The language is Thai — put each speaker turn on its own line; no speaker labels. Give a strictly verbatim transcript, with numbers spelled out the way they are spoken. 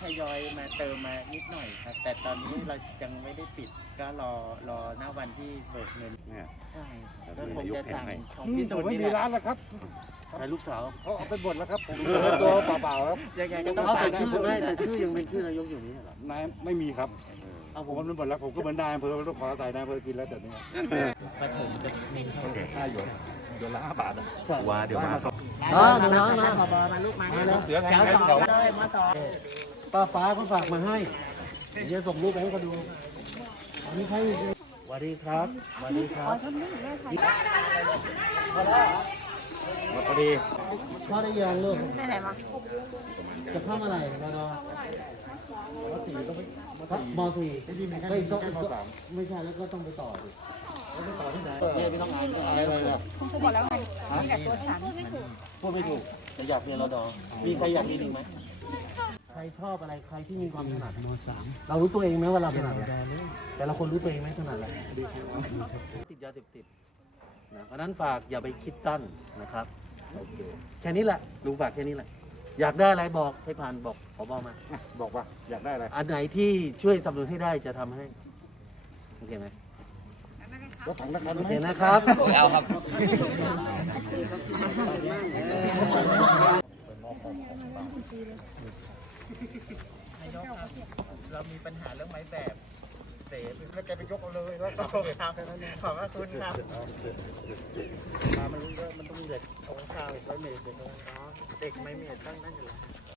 ยอยมาเติมมานิดหน่อยครับแต่ตอนนี้เรายังไม่ได้ปิดก็รอรอหน้าวันที่เบิกเงิน
เนี่ย
ใช่ก็คงจะสั่งของ
พี่
พี่
สุ
สุ
ด
ด
ไม่
นี่
มี
แห
ร้า
ละ
นแล้วครับ
ใครลูกสาว
เขาเอาไปหมดแล้วครับผมเหลือตัวเปล่าๆครับ
ยังไงก็ต้อง
เอา
จ่า
แต่
ย
ชื่อ
สุด
ไม่แต่ชื่อยังเป็นชื่อนายกอยู่นี่เหรอน
ายไม่มีครับ
เอา
ผ
ผม ม
มันหมดแล้วผมก็เหมือนนายอำเภอต้องขอใส่นายอำเภอกินแล้วแต่นี้
ปฐมจะมีให้
ห้าหยวนหยวนละห้าบาท
ว่าเดี๋ยวมาครับ
อ๋อหนูน้อยมาขอบมาลูกมามา
เสือแท
แถ
ง
ว
ให้
สอง
เขา
เลยมาต่อ
ป้าฟ้าเขาฝากมาให้เดี๋ยวส่งรูปไปให้เขาดูอันนี้ใครสวัสดีครับสวัสดีครับพอดีพ่อได้ยังลูก
ไปไหนมา
จะเข้ามาอะไรรอรอมสี่ต้องไปมสี่ไม่ต้องไม่ใช่แล้วก็ต้องไปต่อดิแล้วไปต่อที่ไหนเนี่ยไม่ต้องอายไม่ต้องอายอะไรล่ะ
คุณครูบอกแล้วไงนี่แหละตัวฉัน
พูดไม่ถูกแต่อยากเรียนรอดอมีใครอยากเรียนอีกไหมใครชอบอะไรใครที่มีความถนัดมสามเรารู้ตัวเองไหมว่าเราถนัดอะไรแต่ละคนรู้ตัวเองไหมถนัดอะไรติดยาเสพติดนะเพราะนั้นฝากอย่าไปคิดตั้นนะครับโอเคแค่นี้แหละลุงฝากแค่นี้แหละอยากได้อะไรบอกให้ผ่านบอกขอบอกมา
บอกว่าอยากได้อะไร
อันไหนที่ช่วยสนับสนุนให้ได้จะทำให้โอเคไหม
รถถังนะครับ
โอเคนะครับเอาครับ
นายกครับเรามีปัญหาเรื่องไม้แบบเสพแล้วแกไปยกเอาเลยแล้วก็โทรไปทำขอบพระคุณครับมามันเยอะมันต้องเด็กองค์ชาวอีกร้อยเมตรเด็กองค์น้องเด็กไม่เมตรตั้งนั่นอยู่แล้ว